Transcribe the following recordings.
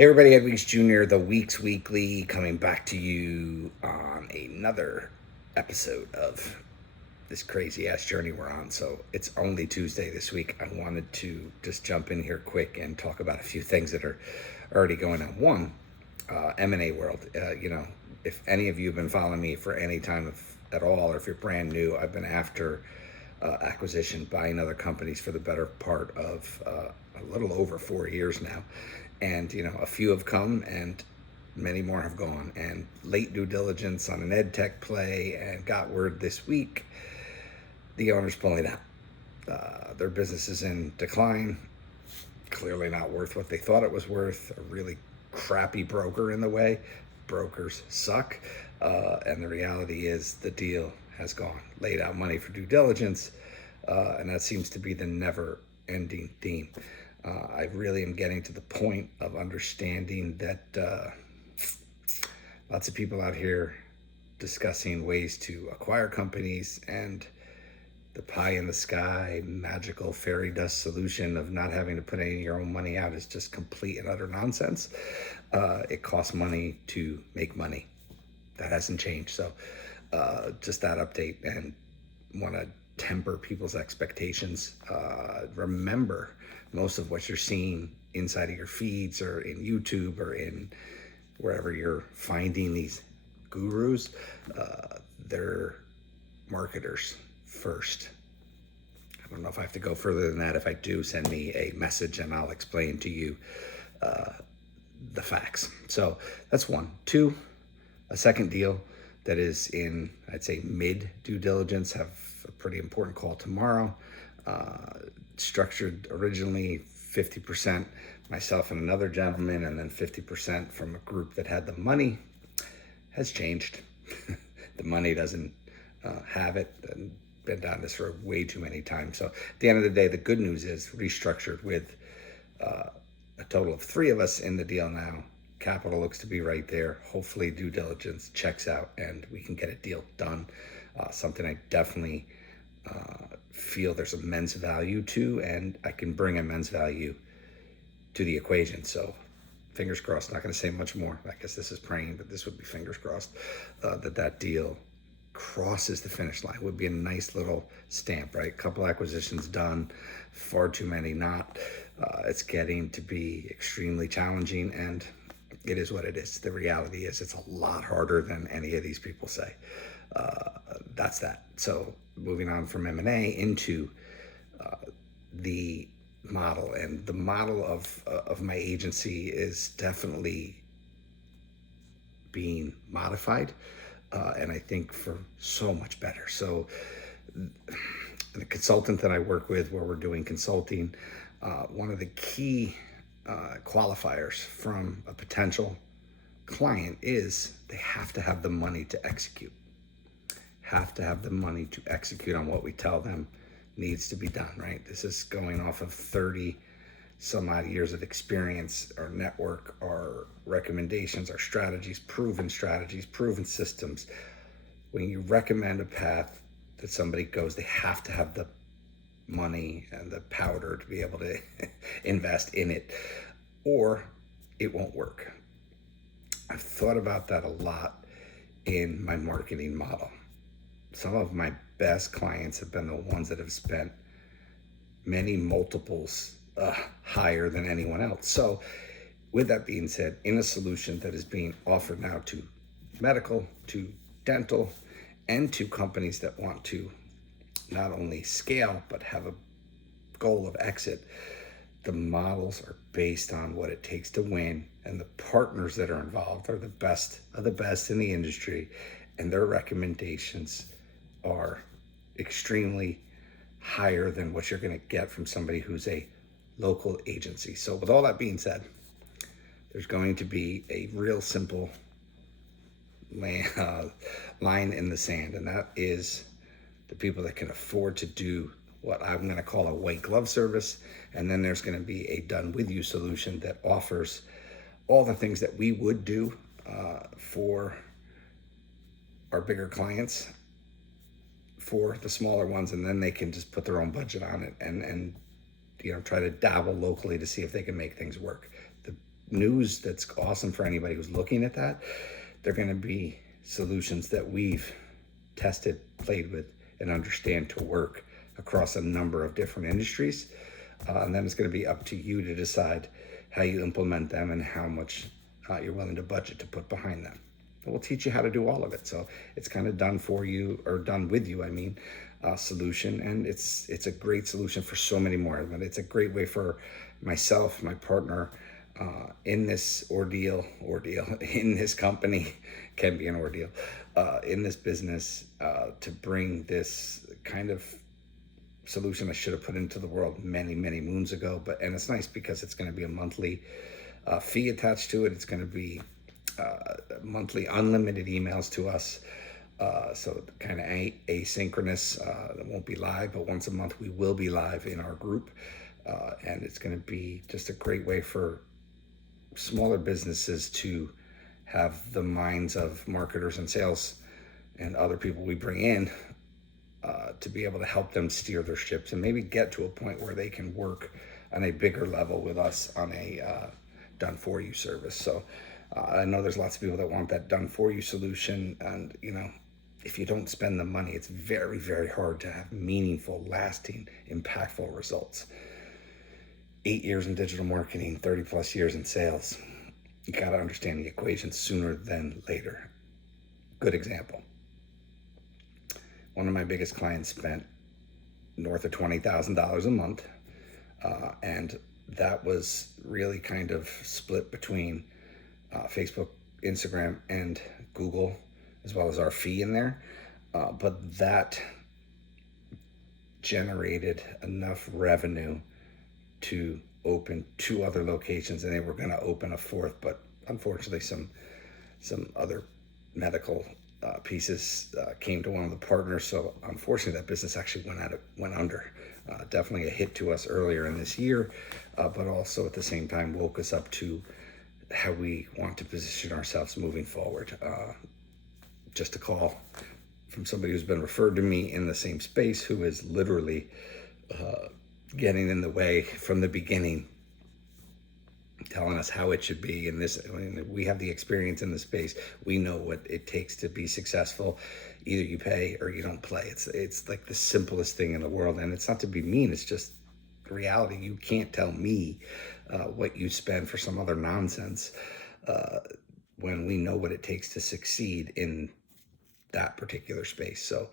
Hey everybody, Ed Weeks Jr., the Weeks Weekly, coming back to you on another episode of this crazy ass journey we're on. So it's only Tuesday this week. I wanted to just jump in here quick and talk about a few things that are already going on. One, M&A world. If any of you have been following me for any time at all, or if you're brand new, I've been after acquisition, buying other companies for the better part of a little over 4 years now. And, a few have come and many more have gone. And late due diligence on an ed tech play, and got word this week the owner's pulling out. Their business is in decline, clearly not worth what they thought it was worth, a really crappy broker in the way. Brokers suck. And the reality is the deal has gone. Laid out money for due diligence, and that seems to be the never-ending theme. I really am getting to the point of understanding that lots of people out here discussing ways to acquire companies, and the pie in the sky, magical fairy dust solution of not having to put any of your own money out is just complete and utter nonsense. It costs money to make money. That hasn't changed. So just that update, and want to temper people's expectations. Remember, most of what you're seeing inside of your feeds or in YouTube or in wherever you're finding these gurus, they're marketers first. I don't know if I have to go further than that. If I do, send me a message and I'll explain to you the facts. So that's one. Two, a second deal that is in, I'd say, mid due diligence, have a pretty important call tomorrow. Structured originally 50% myself and another gentleman, and then 50% from a group that had the money. Has changed. The money doesn't have it, and been down this road way too many times. So at the end of the day, the good news is restructured with a total of 3 of us in the deal now. Capital looks to be right there. Hopefully due diligence checks out and we can get a deal done. Something I definitely feel there's immense value to, and I can bring immense value to the equation. So fingers crossed. Not going to say much more. I guess this is praying, but this would be fingers crossed that deal crosses the finish line. Would be a nice little stamp, right? Couple acquisitions done, far too many not. It's getting to be extremely challenging, and it is what it is. The reality is it's a lot harder than any of these people say. That's that. So moving on from M&A into the model, and the model of my agency is definitely being modified, and I think for so much better. So the consultant that I work with, where we're doing consulting, one of the key qualifiers from a potential client is they have to have the money to execute. Have to have the money to execute on what we tell them needs to be done, right? This is going off of 30 some odd years of experience, our network, our recommendations, our strategies, proven systems. When you recommend a path that somebody goes, they have to have the money and the powder to be able to invest in it, or it won't work. I've thought about that a lot in my marketing model. Some of my best clients have been the ones that have spent many multiples higher than anyone else. So with that being said, in a solution that is being offered now to medical, to dental, and to companies that want to not only scale, but have a goal of exit, the models are based on what it takes to win, and the partners that are involved are the best of the best in the industry, and their recommendations are extremely higher than what you're going to get from somebody who's a local agency. So with all that being said, there's going to be a real simple line in the sand, and that is the people that can afford to do what I'm going to call a white glove service, and then there's going to be a done with you solution that offers all the things that we would do for our bigger clients, for the smaller ones, and then they can just put their own budget on it and try to dabble locally to see if they can make things work. The news that's awesome for anybody who's looking at that. They're going to be solutions that we've tested, played with, and understand to work across a number of different industries. And then it's going to be up to you to decide how you implement them and how much you're willing to budget to put behind them. We'll teach you how to do all of it. So it's kind of done for you, or done with you, solution. And it's a great solution for so many more. But it's a great way for myself, my partner, in this ordeal, in this company, can be an ordeal, in this business, to bring this kind of solution I should have put into the world many moons ago. And it's nice because it's going to be a monthly fee attached to it. It's going to be monthly unlimited emails to us, so kind of asynchronous. It won't be live, but once a month we will be live in our group, and it's going to be just a great way for smaller businesses to have the minds of marketers and sales and other people we bring in, to be able to help them steer their ships and maybe get to a point where they can work on a bigger level with us on a done for you service. So I know there's lots of people that want that done for you solution, and if you don't spend the money, it's very hard to have meaningful, lasting, impactful results. 8 years in digital marketing, 30 plus years in sales. You got to understand the equation sooner than later. Good example. One of my biggest clients spent north of $20,000 a month, and that was really kind of split between Facebook, Instagram, and Google, as well as our fee in there. But that generated enough revenue to open 2 other locations, and they were going to open a 4th, but unfortunately some other medical pieces came to one of the partners. So unfortunately that business actually went under. Definitely a hit to us earlier in this year, but also at the same time woke us up to how we want to position ourselves moving forward. Just a call from somebody who's been referred to me in the same space, who is literally getting in the way from the beginning, telling us how it should be. And we have the experience in the space. We know what it takes to be successful. Either you pay or you don't play. It's like the simplest thing in the world. And it's not to be mean, it's just reality. You can't tell me what you spend for some other nonsense, when we know what it takes to succeed in that particular space. So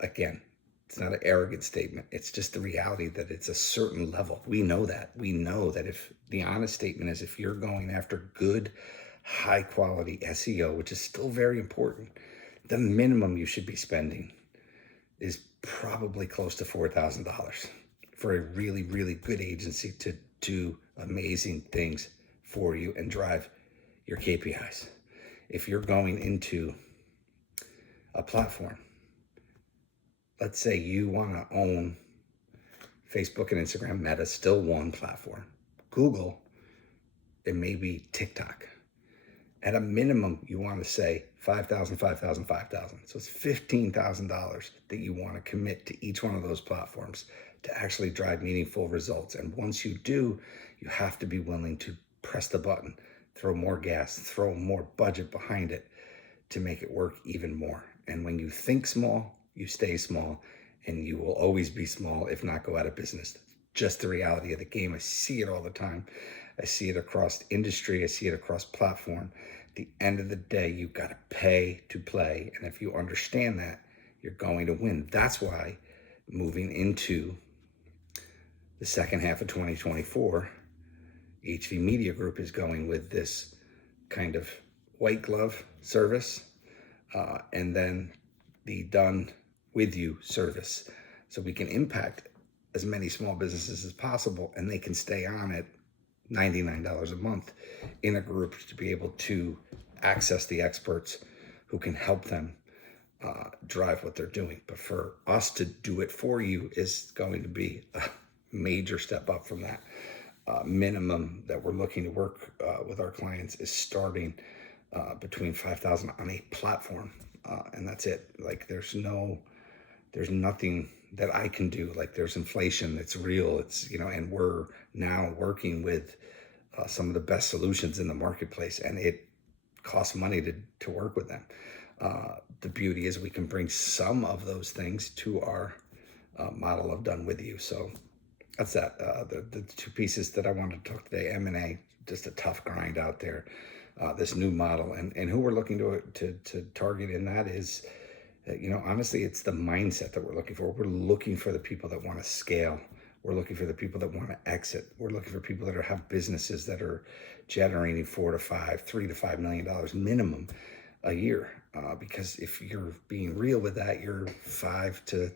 again, it's not an arrogant statement. It's just the reality that it's a certain level. We know that. We know that if the honest statement is, if you're going after good, high quality SEO, which is still very important, the minimum you should be spending is probably close to $4,000 for a really good agency to do amazing things for you and drive your KPIs. If you're going into a platform, let's say you want to own Facebook and Instagram, Meta, still one platform. Google, it may be TikTok. At a minimum, you want to say $5,000, $5,000, $5,000. So it's $15,000 that you want to commit to each one of those platforms to actually drive meaningful results. And once you do, you have to be willing to press the button, throw more gas, throw more budget behind it to make it work even more. And when you think small, you stay small, and you will always be small, if not go out of business. Just the reality of the game. I see it all the time. I see it across industry. I see it across platform. At the end of the day, you've got to pay to play. And if you understand that, you're going to win. That's why moving into the second half of 2024, HV Media Group is going with this kind of white glove service, and then the done with you service. So we can impact as many small businesses as possible, and they can stay on at $99 a month in a group to be able to access the experts who can help them drive what they're doing. But for us to do it for you is going to be a major step up from that. Minimum that we're looking to work with our clients is starting between $5,000 on a platform, and that's it. Like there's nothing that I can do. Like there's inflation, it's real, it's and we're now working with some of the best solutions in the marketplace, and it costs money to work with them. The beauty is we can bring some of those things to our model of done with you. So that's that. The two pieces that I wanted to talk today: M&A, just a tough grind out there. This new model, and who we're looking to target in that is, honestly, it's the mindset that we're looking for. We're looking for the people that want to scale. We're looking for the people that want to exit. We're looking for people that have businesses that are generating $3 to $5 million minimum a year. Because if you're being real with that, you're 5 to,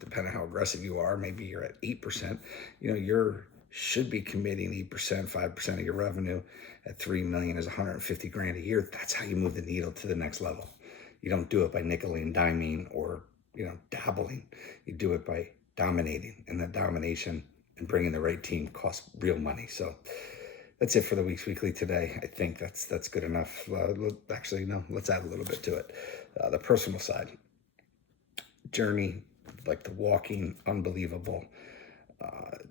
depending on how aggressive you are, maybe you're at 8%. You're should be committing 8%, 5% of your revenue at 3 million is 150 grand a year. That's how you move the needle to the next level. You don't do it by nickeling and diming or dabbling. You do it by dominating, and that domination and bringing the right team costs real money. So that's it for the Weeks Weekly today. I think that's good enough. Actually, no, let's add a little bit to it. The personal side, journey, like the walking, unbelievable.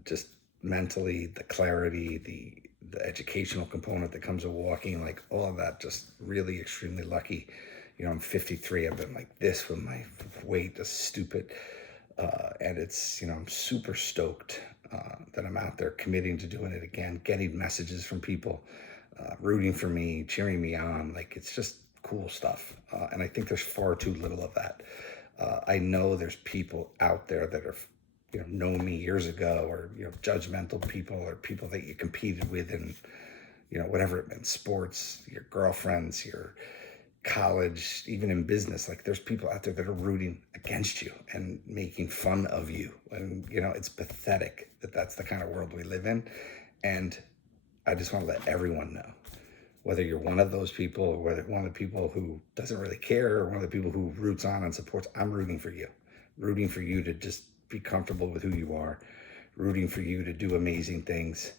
Just mentally, the clarity, the educational component that comes with walking, like all of that, just really extremely lucky. I'm 53. I've been like this with my weight, just stupid. And it's, I'm super stoked that I'm out there committing to doing it again, getting messages from people, rooting for me, cheering me on. Like, it's just cool stuff. And I think there's far too little of that. I know there's people out there that are, known me years ago, or, judgmental people, or people that you competed with in, whatever it meant, sports, your girlfriends, your college, even in business. Like, there's people out there that are rooting against you and making fun of you. And, it's pathetic that that's the kind of world we live in. And I just want to let everyone know, whether you're one of those people or whether one of the people who doesn't really care or one of the people who roots on and supports, I'm rooting for you to just be comfortable with who you are, rooting for you to do amazing things.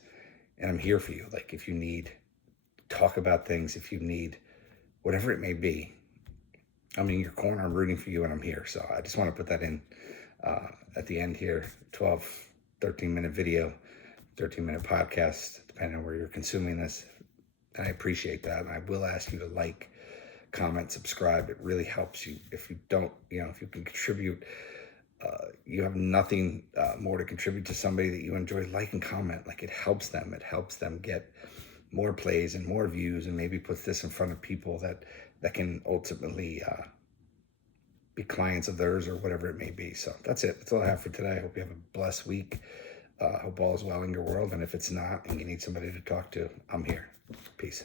And I'm here for you. Like, if you need talk about things, if you need whatever it may be, I'm in your corner, I'm rooting for you, and I'm here. So I just want to put that in at the end here. 13-minute video, 13-minute podcast, depending on where you're consuming this. And I appreciate that. And I will ask you to like, comment, subscribe. It really helps you. If you don't, if you can contribute, you have nothing more to contribute to somebody that you enjoy, like and comment. Like, it helps them. It helps them get more plays and more views, and maybe puts this in front of people that can ultimately be clients of theirs or whatever it may be. So that's it. That's all I have for today. I hope you have a blessed week. Hope all is well in your world. And if it's not and you need somebody to talk to, I'm here. Peace.